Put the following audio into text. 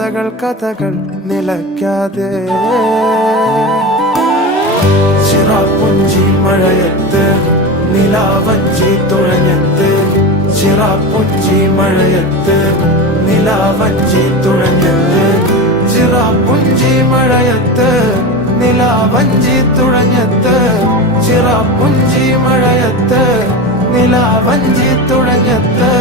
ആശകൾ കഥകൾ നിലയ്ക്കാതെ ചിറാപ്പുഞ്ചി മഴയത്ത് നിലാവഞ്ചി തുഴഞ്ഞത്ത് ചിറാപ്പുഞ്ചി മഴയത്ത് നിലാവഞ്ചി തുഴഞ്ഞത്ത് ചിറാപ്പുഞ്ചി മഴയത്ത് നിലാവഞ്ചി തുഴഞ്ഞത്ത് ചിറാപ്പുഞ്ചി മഴയത്ത് നിലാവഞ്ചി തുഴഞ്ഞത്ത്